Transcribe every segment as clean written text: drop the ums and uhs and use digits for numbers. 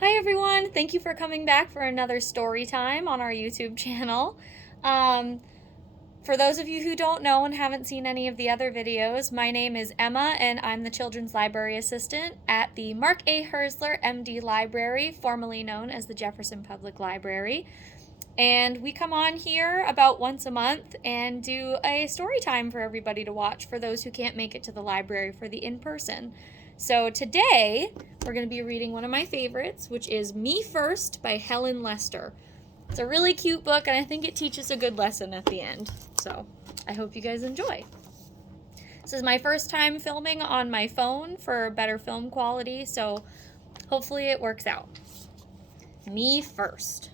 Hi everyone, thank you for coming back for another story time on our YouTube channel. For those of you who don't know and haven't seen any of the other videos, my name is Emma and I'm the Children's Library Assistant at the Marc A. Hurzeler M.D. Library, formerly known as the Jefferson Public Library. And we come on here about once a month and do a story time for everybody to watch for those who can't make it to the library for the in-person. So today, we're going to be reading one of my favorites, which is Me First by Helen Lester. It's a really cute book, and I think it teaches a good lesson at the end. So I hope you guys enjoy. This is my first time filming on my phone for better film quality, so hopefully it works out. Me First.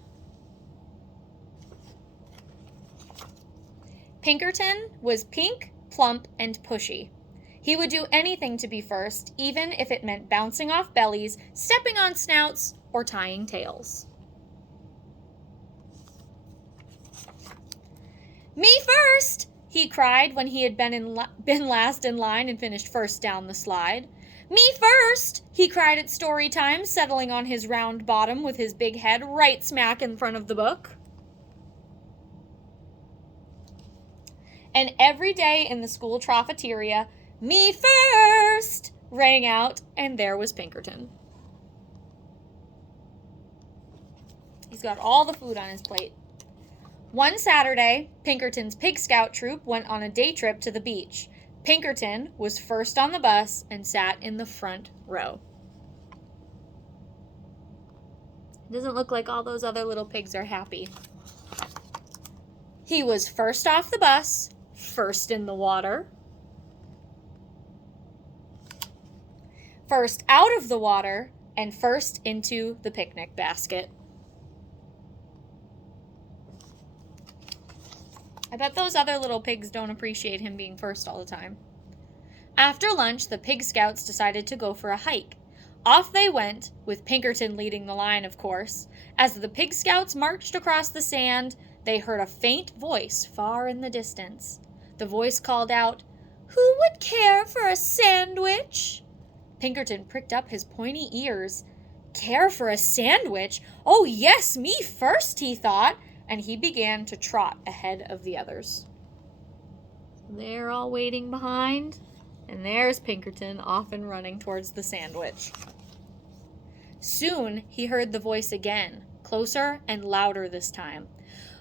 Pinkerton was pink, plump, and pushy. He would do anything to be first, even if it meant bouncing off bellies, stepping on snouts, or tying tails. Me first, he cried when he had been last in line and finished first down the slide. Me first, he cried at story time, settling on his round bottom with his big head right smack in front of the book. And every day in the school cafeteria, "Me first!" rang out, and there was Pinkerton. He's got all the food on his plate. One Saturday, Pinkerton's Pig Scout troop went on a day trip to the beach. Pinkerton was first on the bus and sat in the front row. It doesn't look like all those other little pigs are happy. He was first off the bus, first in the water, first out of the water, and first into the picnic basket. I bet those other little pigs don't appreciate him being first all the time. After lunch, the Pig Scouts decided to go for a hike. Off they went, with Pinkerton leading the line, of course. As the Pig Scouts marched across the sand, they heard a faint voice far in the distance. The voice called out, "Who would care for a sandwich?" Pinkerton pricked up his pointy ears. Care for a sandwich? Oh yes, me first, he thought, and he began to trot ahead of the others. They're all waiting behind, and there's Pinkerton off and running towards the sandwich. Soon he heard the voice again, closer and louder this time.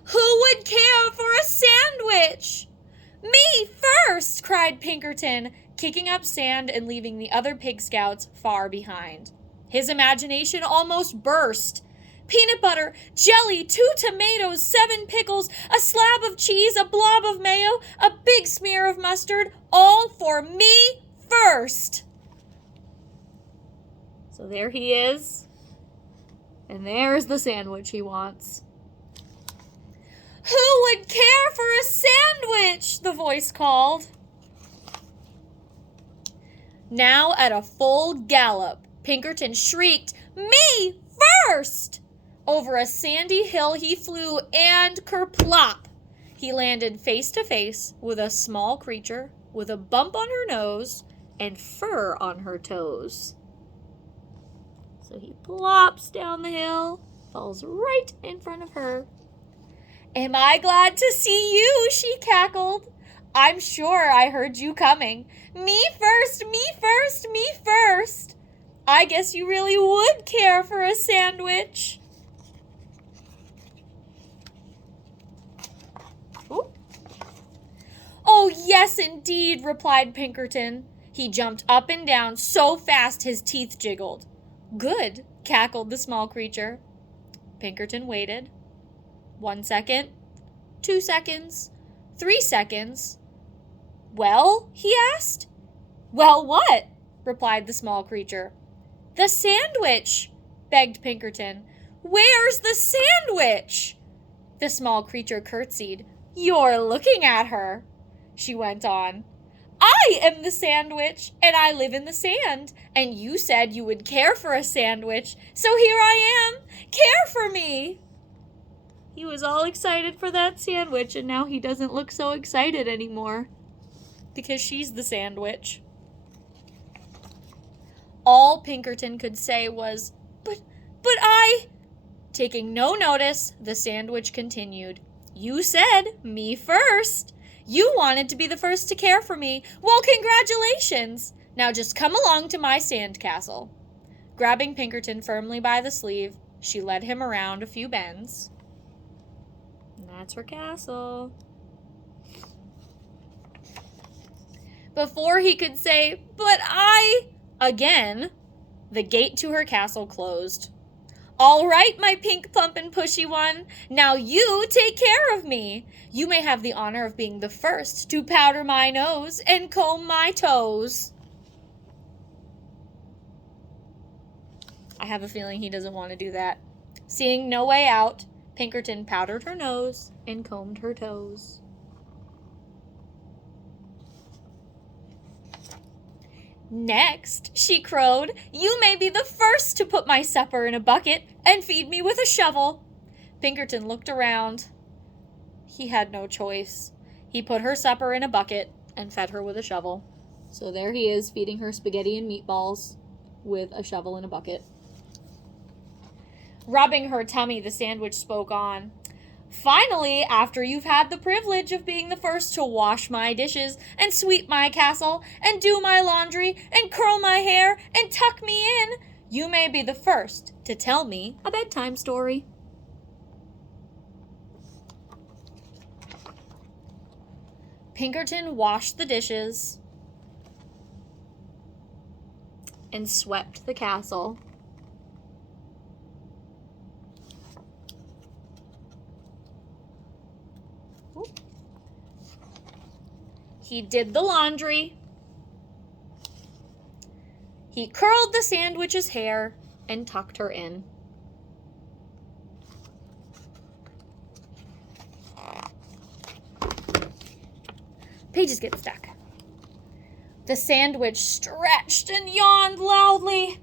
"Who would care for a sandwich?" "Me first!" cried Pinkerton, kicking up sand and leaving the other Pig Scouts far behind. His imagination almost burst. Peanut butter, jelly, 2 tomatoes, 7 pickles, a slab of cheese, a blob of mayo, a big smear of mustard, all for me first. So there he is, and there's the sandwich he wants. "Who would care for a sandwich?" the voice called. Now at a full gallop, Pinkerton shrieked, "Me first!" Over a sandy hill he flew, and kerplop! He landed face to face with a small creature with a bump on her nose and fur on her toes. So he plops down the hill, falls right in front of her. "Am I glad to see you?" she cackled. "I'm sure I heard you coming. Me first, me first, me first. I guess you really would care for a sandwich." Ooh. "Oh, yes, indeed," replied Pinkerton. He jumped up and down so fast his teeth jiggled. "Good," cackled the small creature. Pinkerton waited. 1 second, 2 seconds, 3 seconds. "Well?" he asked. "Well, what?" replied the small creature. "The sandwich," begged Pinkerton. "Where's the sandwich?" The small creature curtsied. "You're looking at her," she went on. "I am the sandwich, and I live in the sand, and you said you would care for a sandwich, so here I am. Care for me." He was all excited for that sandwich, and now he doesn't look so excited anymore because she's the sandwich. All Pinkerton could say was, But but I... Taking no notice, the sandwich continued. You said, me first. You wanted to be the first to care for me. Well, congratulations. Now just come along to my sandcastle. Grabbing Pinkerton firmly by the sleeve, she led him around a few bends. And that's her castle. Before he could say, but I... again, the gate to her castle closed. All right, my pink, plump, and pushy one. Now you take care of me. You may have the honor of being the first to powder my nose and comb my toes. I have a feeling he doesn't want to do that. Seeing no way out, Pinkerton powdered her nose and combed her toes. Next, she crowed, you may be the first to put my supper in a bucket and feed me with a shovel. Pinkerton looked around. He had no choice. He put her supper in a bucket and fed her with a shovel. So there he is, feeding her spaghetti and meatballs with a shovel in a bucket. Rubbing her tummy, the sandwich spoke on. Finally, after you've had the privilege of being the first to wash my dishes and sweep my castle and do my laundry and curl my hair and tuck me in, you may be the first to tell me a bedtime story. Pinkerton washed the dishes and swept the castle. He did the laundry. He curled the sandwich's hair and tucked her in. Pages get stuck. The sandwich stretched and yawned loudly.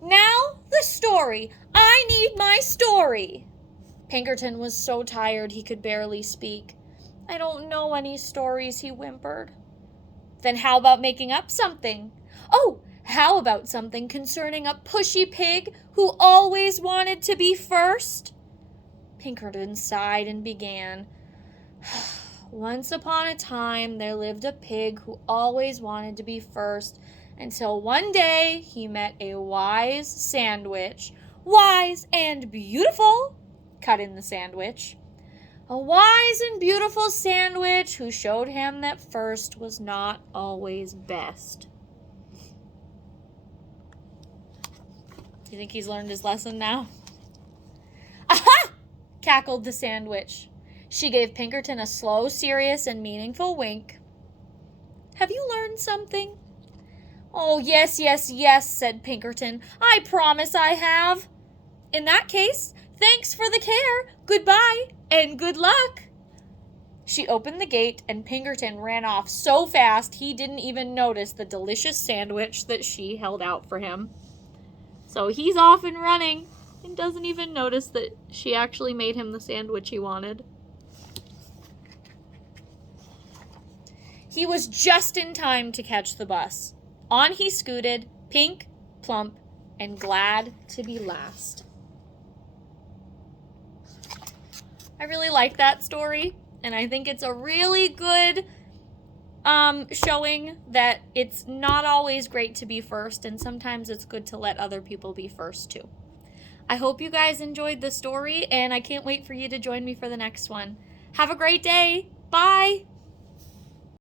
Now, the story. I need my story. Pinkerton was so tired he could barely speak. I don't know any stories, he whimpered. Then how about making up something? Oh, how about something concerning a pushy pig who always wanted to be first? Pinkerton sighed and began. Once upon a time, there lived a pig who always wanted to be first, until one day he met a wise sandwich. Wise and beautiful, cut in the sandwich. A wise and beautiful sandwich who showed him that first was not always best. Do you think he's learned his lesson now? Aha! Cackled the sandwich. She gave Pinkerton a slow, serious, and meaningful wink. Have you learned something? Oh, yes, yes, yes, said Pinkerton. I promise I have. In that case, thanks for the care. Goodbye. And good luck. She opened the gate and Pinkerton ran off so fast he didn't even notice the delicious sandwich that she held out for him. So he's off and running and doesn't even notice that she actually made him the sandwich he wanted. He was just in time to catch the bus. On he scooted, pink, plump, and glad to be last. I really like that story, and I think it's a really good showing that it's not always great to be first, and sometimes it's good to let other people be first too. I hope you guys enjoyed the story, and I can't wait for you to join me for the next one. Have a great day. Bye!